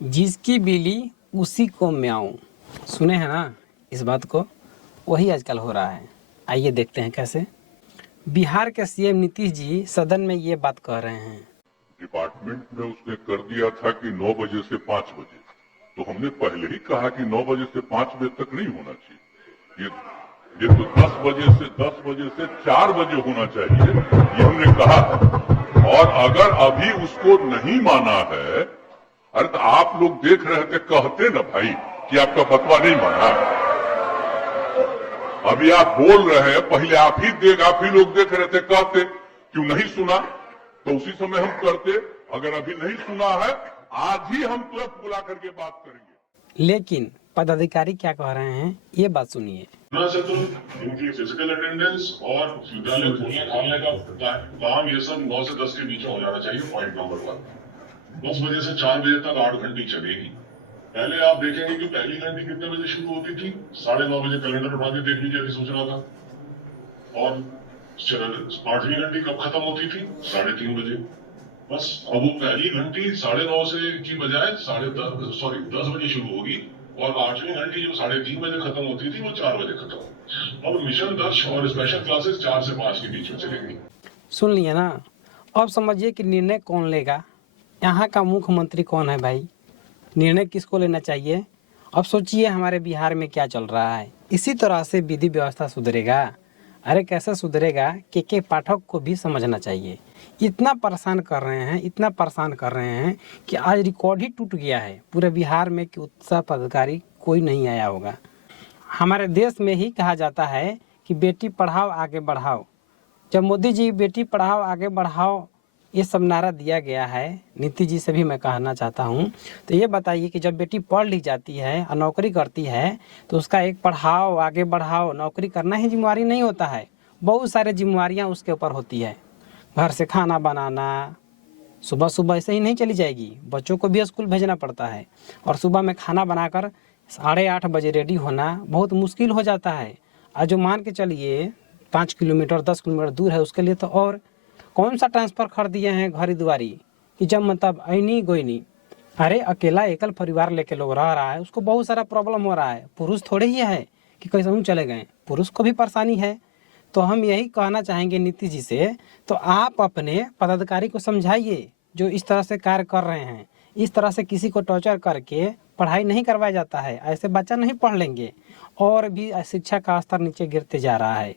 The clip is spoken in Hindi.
जिसकी बिल्ली उसी को म्याऊं। सुने हैं ना इस बात को? वही आजकल हो रहा है। आइए देखते हैं कैसे। बिहार के सीएम नीतीश जी सदन में ये बात कह रहे हैं। डिपार्टमेंट में उसने कर दिया था कि 9 बजे से 5 बजे, तो हमने पहले ही कहा कि 9 बजे से 5 बजे तक नहीं होना चाहिए। ये तो 10 बजे से 4 बजे होना चाहिए, ये हमने कहा है। और अगर अभी उसको नहीं माना है, अरे तो आप लोग देख रहे थे, कहते ना भाई कि आपका फतवा नहीं माना। अभी आप बोल रहे हैं, पहले आप ही लोग देख रहे थे, कहते क्यों नहीं सुना, तो उसी समय हम करते। अगर अभी नहीं सुना है, आज ही हम तुरंत बुला करके बात करेंगे। लेकिन पदाधिकारी क्या कह रहे हैं, ये बात सुनिए। इनकी फिजिकल अटेंडेंस और विद्यालय खोलने खाने का काम ये सब 9 से 10 के बीच में हो जाना चाहिए। पॉइंट नंबर 1, 10 बजे से 4 बजे तक 8 घंटे चलेगी। पहले आप देखेंगे कि पहली घंटी कितने बजे शुरू होती थी, 9:30 बजे। कैलेंडर उठा के देख लीजिए, अभी सोच रहा था। और 8वीं घंटी कब खत्म होती थी? 3:30 बजे। बस अब वो पहली घंटी 9:30 से की बजाय 10 बजे शुरू होगी, और 8वीं घंटी जो 3:30 बजे खत्म होती थी वो 4 बजे खत्म। अब मिशन 10 और स्पेशल क्लासेस 4 से 5 के बीच में चलेंगी। सुन लिया ना? अब समझिए कि निर्णय कौन लेगा। यहाँ का मुख्यमंत्री कौन है भाई? निर्णय किसको लेना चाहिए? अब सोचिए हमारे बिहार में क्या चल रहा है। इसी तरह से विधि व्यवस्था सुधरेगा? अरे कैसे सुधरेगा? के पाठक को भी समझना चाहिए। इतना परेशान कर रहे हैं, इतना परेशान कर रहे हैं कि आज रिकॉर्ड ही टूट गया है पूरे बिहार में कि उत्साह पदाधिकारी कोई नहीं आया होगा। हमारे देश में ही कहा जाता है कि बेटी पढ़ाओ आगे बढ़ाओ। जब मोदी जी बेटी पढ़ाओ आगे बढ़ाओ ये सब नारा दिया गया है, नीतीश जी से भी मैं कहना चाहता हूँ, तो ये बताइए कि जब बेटी पढ़ लिख जाती है और नौकरी करती है तो उसका एक पढ़ाओ आगे बढ़ाओ, नौकरी करना ही जिम्मेवारी नहीं होता है। बहुत सारे जिम्मेवारियाँ उसके ऊपर होती है। घर से खाना बनाना, सुबह सुबह ऐसे ही नहीं चली जाएगी, बच्चों को भी स्कूल भेजना पड़ता है। और सुबह में खाना बनाकर 8:30 बजे रेडी होना बहुत मुश्किल हो जाता है। आज जो मान के चलिए 5 किलोमीटर 10 किलोमीटर दूर है, उसके लिए तो और कौन सा ट्रांसफ़र कर दिए हैं घरी द्वारी कि जब मतलब ऐनी गोइनी। अरे अकेला एकल परिवार लेके लोग रह रहा है, उसको बहुत सारा प्रॉब्लम हो रहा है। पुरुष थोड़े ही है कि कैसे हम चले गए, पुरुष को भी परेशानी है। तो हम यही कहना चाहेंगे नीतीश जी से, तो आप अपने पदाधिकारी को समझाइए जो इस तरह से कार्य कर रहे हैं। इस तरह से किसी को टॉर्चर करके पढ़ाई नहीं करवाया जाता है। ऐसे बच्चा नहीं पढ़ लेंगे और भी शिक्षा का स्तर नीचे गिरते जा रहा है।